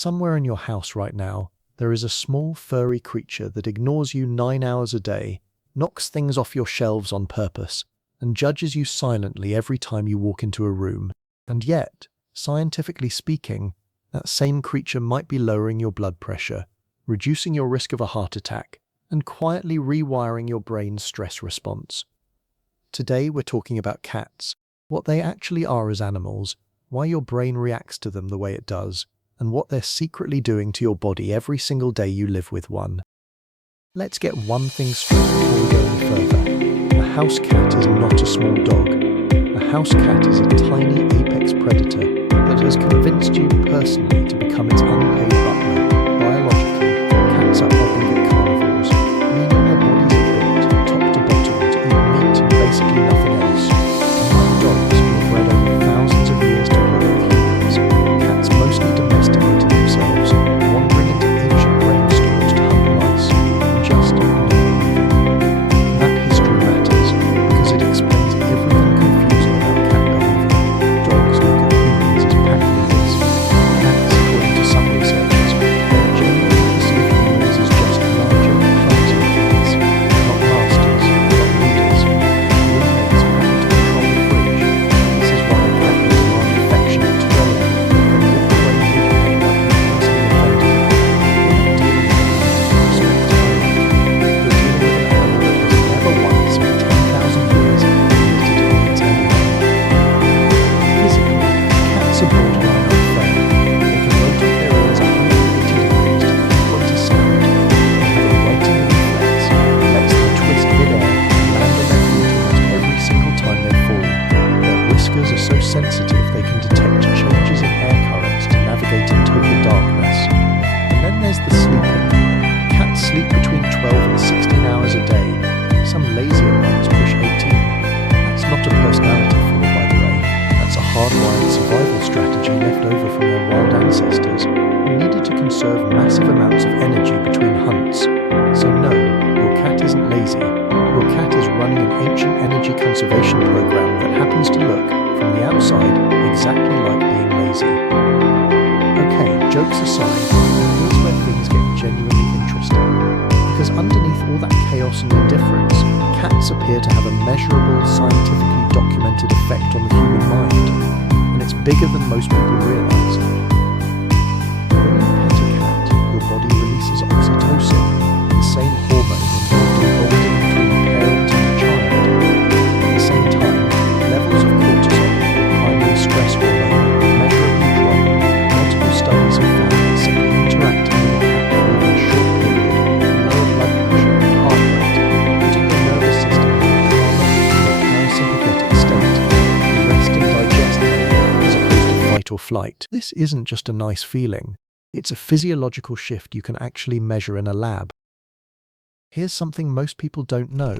Somewhere in your house right now, there is a small furry creature that ignores you 9 hours a day, knocks things off your shelves on purpose, and judges you silently every time you walk into a room. And yet, scientifically speaking, that same creature might be lowering your blood pressure, reducing your risk of a heart attack, and quietly rewiring your brain's stress response. Today we're talking about cats, what they actually are as animals, why your brain reacts to them the way it does, and what they're secretly doing to your body every single day you live with one. Let's get one thing straight before we go any further. A house cat is not a small dog. A house cat is a tiny apex predator that has convinced you personally to become its unpaid butler. Biologically, cats are obligate carnivores, meaning their bodies are built top to bottom to eat meat and basically nothing else. Unlike dogs who are bred over thousands of years to work with humans, cats mostly domesticated themselves, wandering into ancient grain storage to hunt mice and just live. That history matters because it explains everything confusing about cat behavior. Dogs look at humans as pack leaders. Cats, according to some researchers, are generally perceived humans as just larger, clumsier cats, not masters, not leaders, roommates who happen to control the fridge. This is why a cat will demand affection at 2 a.m. and walk away mid-peck like you're easily offended. You're not dealing with an animal who respects time. You're dealing with an animal that has never once in 10,000 years committed to its enemy. Physically, cats are borderline unfair. They can rotate their ears 180 degrees to pinpoint a sound. They have a biting reflex that lets them twist mid-air and land on their feet almost every single time they fall. Their whiskers are so sensitive they can detect changes in air currents to navigate in total darkness. And then there's the sleeping. Cats sleep between 12 and 16 hours a day. Some lazier ones push 18. That's not a personality flaw, by the way. That's a hardwired survival strategy left over from their wild ancestors who needed to conserve massive amounts of energy between hunts. So no, your cat isn't lazy. Your cat is running an ancient energy conservation program that happens to look, from the outside, exactly like being lazy. Okay, jokes aside, here's where things get genuinely interesting. Because underneath all that chaos and indifference, cats appear to have a measurable, scientifically documented effect on the human mind. And it's bigger than most people realize. When you pet a cat, your body releases oxytocin, the same hormone involved in bonding between the parent and the child. At the same time, levels of cortisol, the primary stress hormone, measurably drop. Multiple studies have found that simply interacting with a cat for even a short period can lower blood pressure and heart rate, putting your nervous system in a calmer, more parasympathetic state, the rest and digest mode as opposed to fight or flight. This isn't just a nice feeling. It's a physiological shift you can actually measure in a lab. Here's something most people don't know.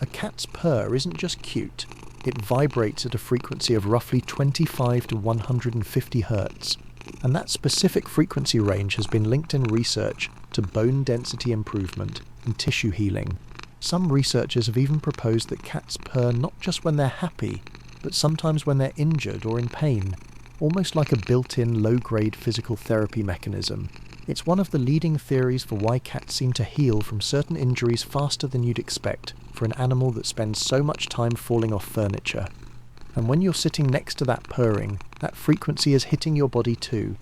A cat's purr isn't just cute. It vibrates at a frequency of roughly 25 to 150 Hz. And that specific frequency range has been linked in research to bone density improvement and tissue healing. Some researchers have even proposed that cats purr not just when they're happy, but sometimes when they're injured or in pain, almost like a built-in low-grade physical therapy mechanism. It's one of the leading theories for why cats seem to heal from certain injuries faster than you'd expect for an animal that spends so much time falling off furniture. And when you're sitting next to that purring, that frequency is hitting your body too.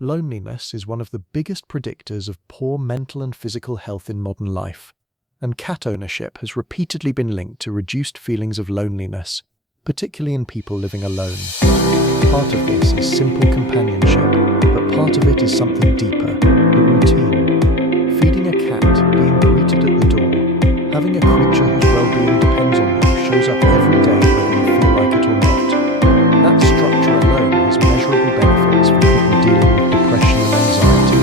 Loneliness is one of the biggest predictors of poor mental and physical health in modern life, and cat ownership has repeatedly been linked to reduced feelings of loneliness, particularly in people living alone. Part of this is simple companionship, but part of it is something deeper, the routine. Feeding a cat, being greeted at the door, having a creature whose well-being depends on you shows up every day whether you feel like it or not. That structure alone has measurable benefits for people dealing with depression and anxiety.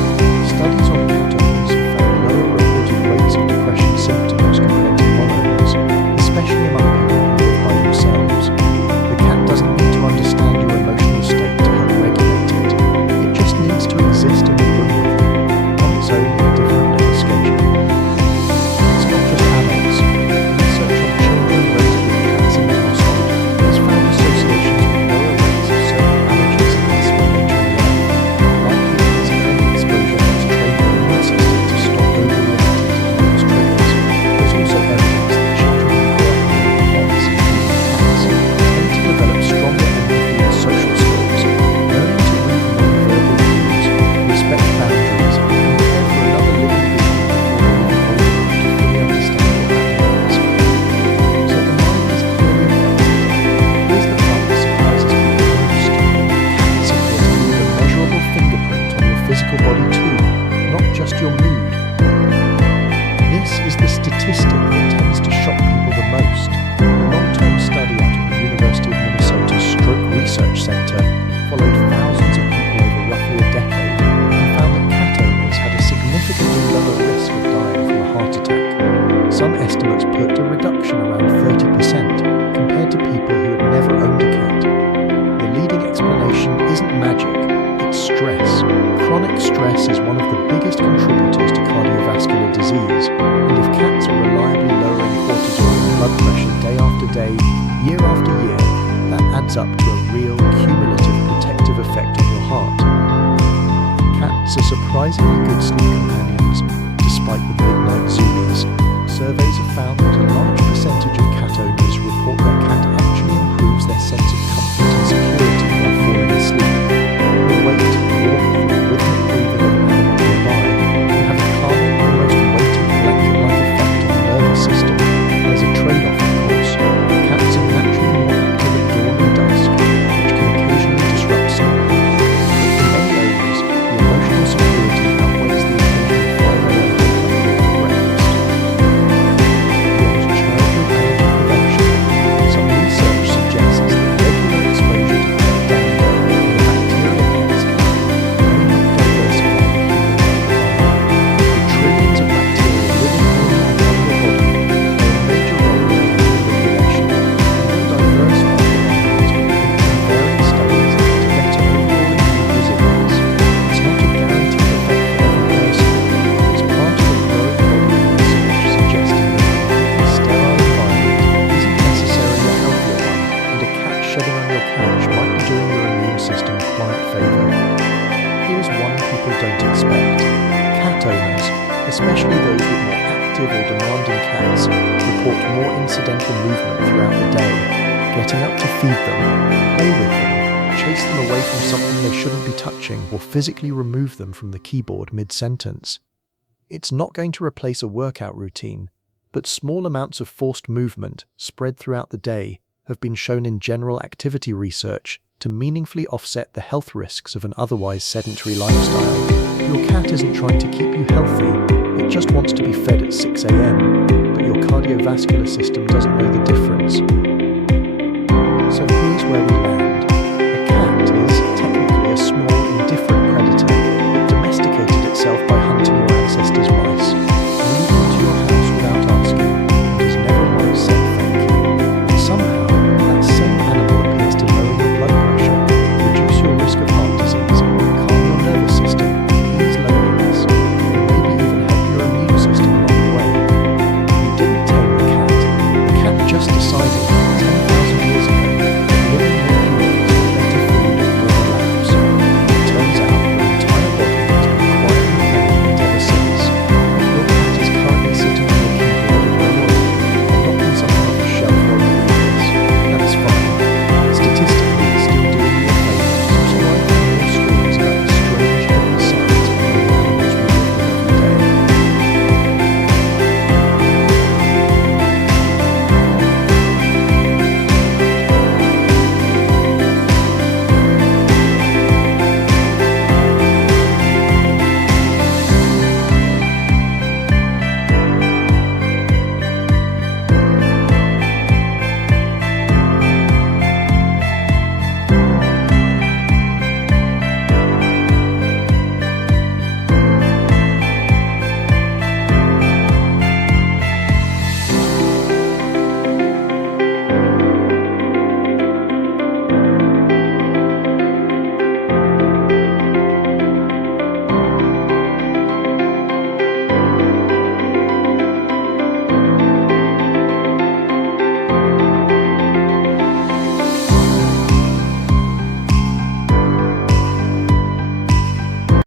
Studies on cat owners have found lower reported rates of depression symptoms compared to non-owners, especially among people who live by themselves. The cat doesn't need to understand your emotional state to help regulate it. Chronic stress is one of the biggest contributors to cardiovascular disease, and if cats are reliably lowering cortisol and blood pressure day after day, year after year, that adds up to a real cumulative protective effect on your heart. Cats are surprisingly good sleep companions, despite the midnight zoomies. Surveys have found that a large percentage of cat owners report their cat actually improves their sense of comfort and security while falling asleep. The weight, warmth, and rhythmic breathing of an animal nearby can have a calming, almost weighted blanket-like effect on the nervous system. There's a trade-off, of course. Cats are naturally more active at dawn and dusk, which can occasionally disrupt sleep. But for many owners, the emotional security outweighs the occasional 5 a.m. wake-up call for breakfast. Beyond childhood allergy prevention, some research suggests that regular exposure to pet dander and the bacteria pets carry may help diversify the human microbiome. The trillions of bacteria living in and around your body play a major role in immune regulation, and their diverse microbiomes have been in various studies to better overall immune resilience. It's not a guaranteed effect for every person, but it's part of a growing body of research suggesting that a completely sterile environment isn't necessarily a healthier one, and a cat shedding on your couch might be doing your immune system quite favor. Here's one people don't expect. Cat owners, especially those with more active or demanding cats, report more incidental movement throughout the day, getting up to feed them, play with them, chase them away from something they shouldn't be touching, or physically remove them from the keyboard mid-sentence. It's not going to replace a workout routine, but small amounts of forced movement spread throughout the day have been shown in general activity research to meaningfully offset the health risks of an otherwise sedentary lifestyle. Your cat isn't trying to keep you healthy, it just wants to be fed at 6 a.m., but your cardiovascular system doesn't know the difference. So